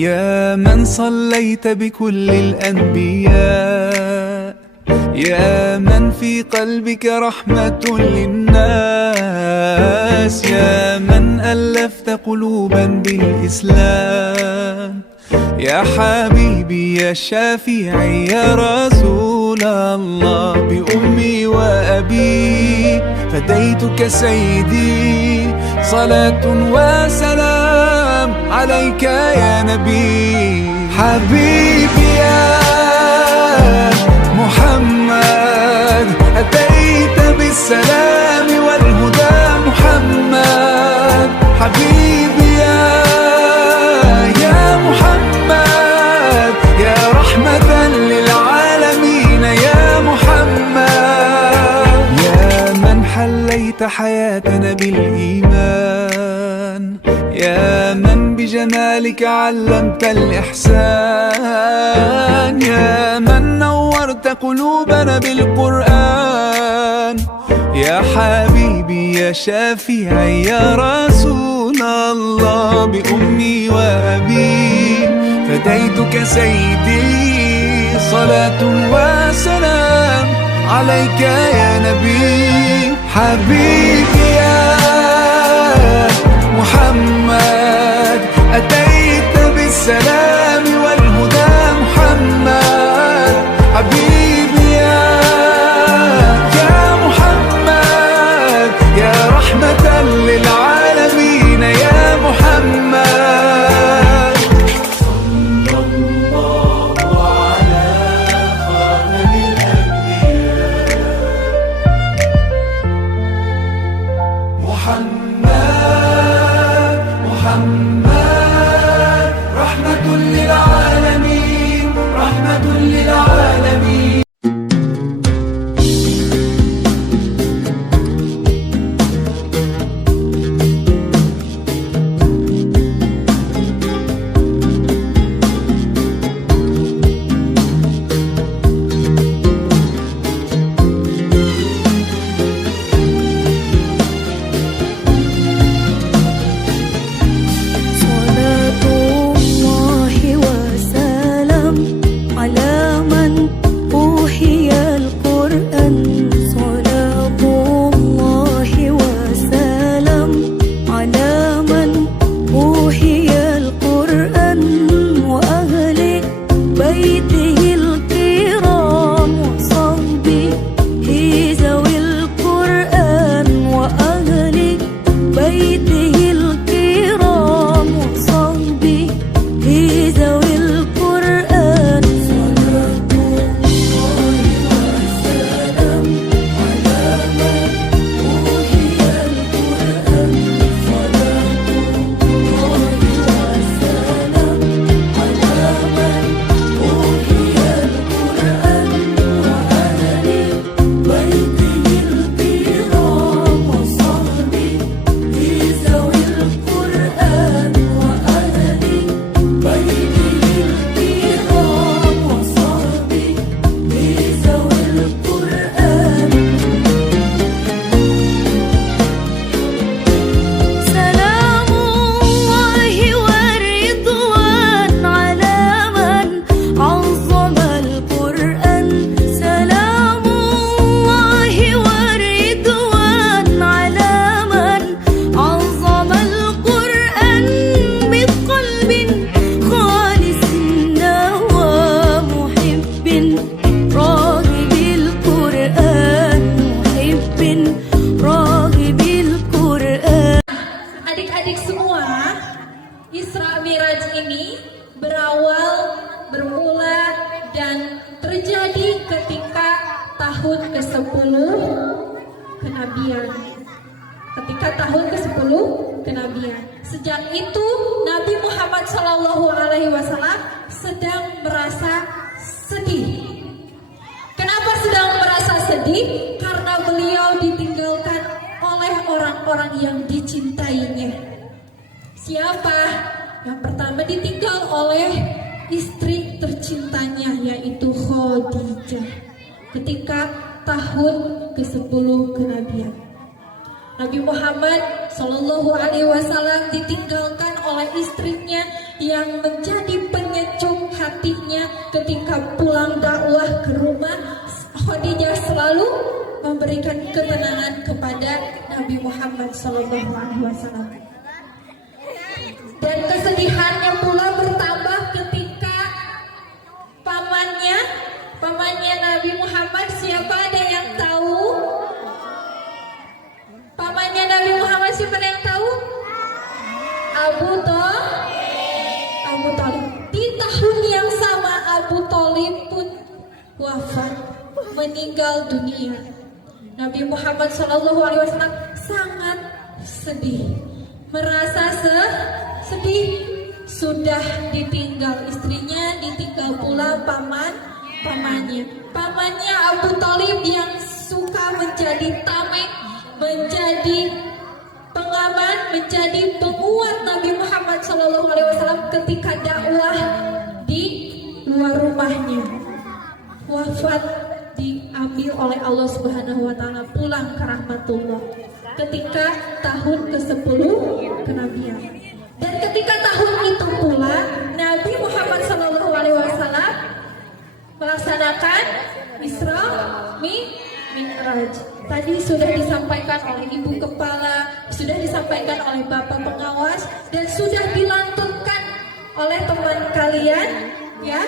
يا من صليت بكل الأنبياء، يا من في قلبك رحمة للناس، يا من ألفت قلوبا بالإسلام، يا حبيبي يا شافعي يا رسول الله، بأمي وأبي فديتك سيدي، صلاة وسلام عليك يا نبي. حبيبي يا محمد أتيت بالسلام والهدى محمد، حبيبي يا محمد يا رحمة للعالمين يا محمد، يا من حليت حياتنا بالإيمان، يا من بجمالك علمت الإحسان، يا من نورت قلوبنا بالقرآن، يا حبيبي يا شافعي يا رسول الله، بأمي وأبي فديتك سيدي، صلاة وسلام عليك يا نبي. حبيبي يا محمد أتيت بالسلام والهدى محمد، حبيبي يا محمد يا رحمة للعالمين يا محمد. صلى الله على خاتم الأنبياء محمد رحمة للعالمين، رحمة للعالمين. Bermula dan terjadi ketika tahun ke-10 kenabian. Ketika tahun ke-10 kenabian. Sejak itu Nabi Muhammad SAW sedang merasa sedih. Kenapa sedang merasa sedih? Karena beliau ditinggalkan oleh orang-orang yang dicintainya. Siapa? Yang pertama ditinggal oleh istri tercintanya, yaitu Khadijah, ketika tahun ke-10 kenabian. Nabi Muhammad SAW ditinggalkan oleh istrinya yang menjadi ketika pulang dakwah ke rumah, Khadijah selalu memberikan ketenangan kepada Nabi Muhammad SAW. Dan kesedihannya pula bertambah ketika pamannya Nabi Muhammad, siapa ada yang tahu? Pamannya Nabi Muhammad siapa yang tahu? Abu Thalib. Di tahun yang sama Abu Thalib pun wafat, meninggal dunia. Nabi Muhammad SAW sangat sedih, merasa sedih, sudah ditinggal istrinya, ditinggal pula pamannya Abu Thalib yang suka menjadi tameng, menjadi pengaman, menjadi penguat Nabi Muhammad SAW ketika dakwah di luar rumahnya. Wafat diambil oleh Allah Subhanahu wa taala, pulang ke rahmatullah ketika tahun ke-10 kenabian. Dan ketika tahun itu pula Nabi Muhammad SAW melaksanakan Isra Mi'raj. Tadi sudah disampaikan oleh Ibu Kepala, sudah disampaikan oleh Bapak Pengawas, dan sudah dilantunkan oleh teman kalian, ya.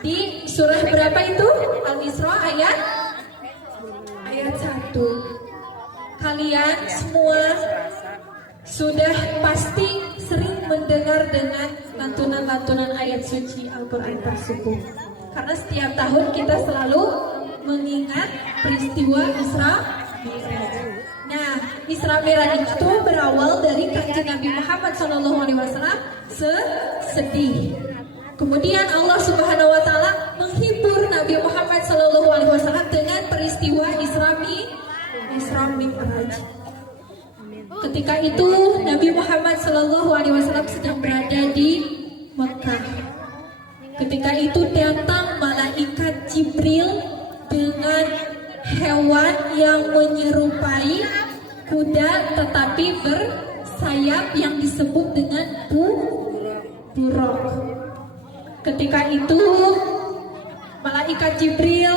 Di surah berapa itu? Al-Isra ayat 1. Kalian semua sudah pasti sering mendengar dengan lantunan-lantunan ayat suci Al-Quran tersebut. Karena setiap tahun kita selalu mengingat peristiwa Isra Mi'raj. Nah, Isra Mi'raj itu berawal dari kanjeng Nabi Muhammad SAW sedih. Kemudian Allah Subhanahu wa taala menghibur Nabi Muhammad SAW dengan peristiwa Isra Mi'raj. Ketika itu Nabi Muhammad SAW sedang berada di Mekah. Ketika itu datang malaikat Jibril dengan hewan yang menyerupai kuda tetapi bersayap yang disebut dengan buraq. Ketika itu malaikat Jibril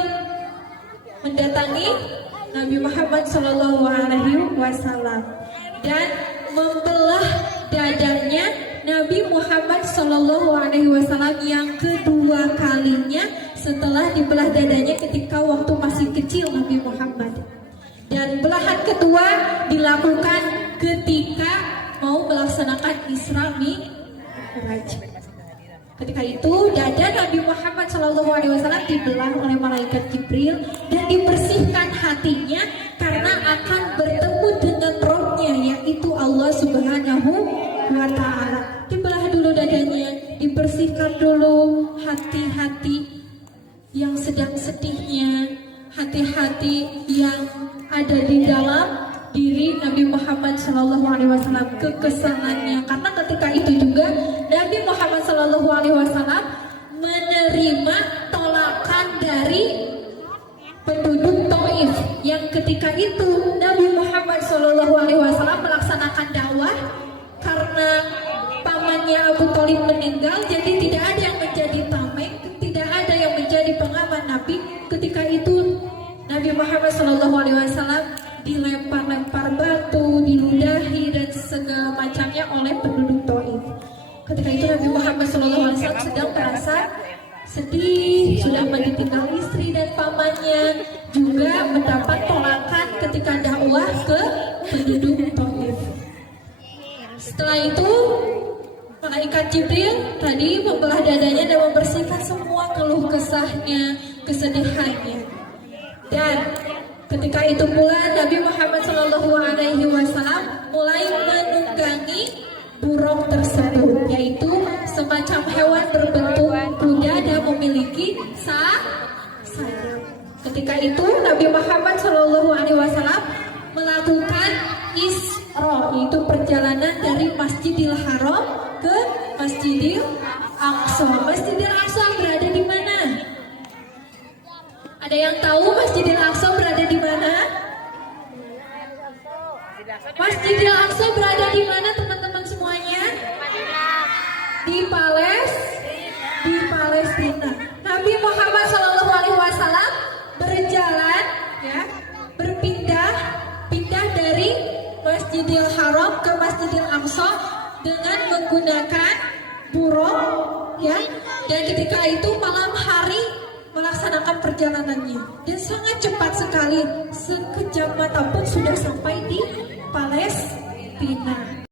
mendatangi Nabi Muhammad SAW dan membelah dadanya Nabi Muhammad SAW yang kedua kalinya setelah dibelah dadanya ketika waktu masih kecil Nabi Muhammad. Dan belahan kedua dilakukan ketika mau melaksanakan Isra Mi'raj. Ketika itu dada Nabi Muhammad SAW dibelah oleh malaikat Jibril dan dibersihkan hatinya karena akan bertemu dengan rohnya, yaitu Allah Subhanahu wa taala. Dibelah dulu dadanya, dibersihkan dulu hati-hati yang sedang sedihnya, hati-hati yang ada di dalam diri Nabi Muhammad SAW, kekesalannya. Karena ketika itu juga Nabi Muhammad SAW menerima tolakan dari penduduk Taif yang ketika itu Nabi Muhammad SAW melaksanakan dakwah. Karena pamannya Abu Thalib meninggal, jadi tidak ada yang menjadi tameng, tidak ada yang menjadi pengaman Nabi. Ketika itu Nabi Muhammad SAW dilempar-lempar batu, diludahi dan segala macamnya oleh penduduk Taif. Ketika itu Nabi Muhammad SAW sedang merasa sedih, sudah ditinggal istri dan pamannya, juga mendapat tolakan ketika dakwah ke penduduk Taif. Setelah itu malaikat Jibril tadi membelah dadanya dan membersihkan semua keluh kesahnya, kesedihannya. Dan ketika itu pula Nabi Muhammad SAW mulai menunggangi buraq tersebut, yaitu semacam hewan berbentuk kuda dan memiliki sayap. Ketika itu Nabi Muhammad SAW melakukan Isra, yaitu perjalanan dari Masjidil Haram ke Masjidil Aqsa. Masjidil Aqsa berada di mana? Ada yang tahu Masjidil Aqsa berada di mana? Masjidil Aqsa berada di mana teman-teman semuanya? Di Palestina. Masjidil Haram ke Masjidil Aqsa dengan menggunakan buruk, ya. Dan ketika itu malam hari melaksanakan perjalanannya dan sangat cepat sekali, sekejap mata pun sudah sampai di Palestina.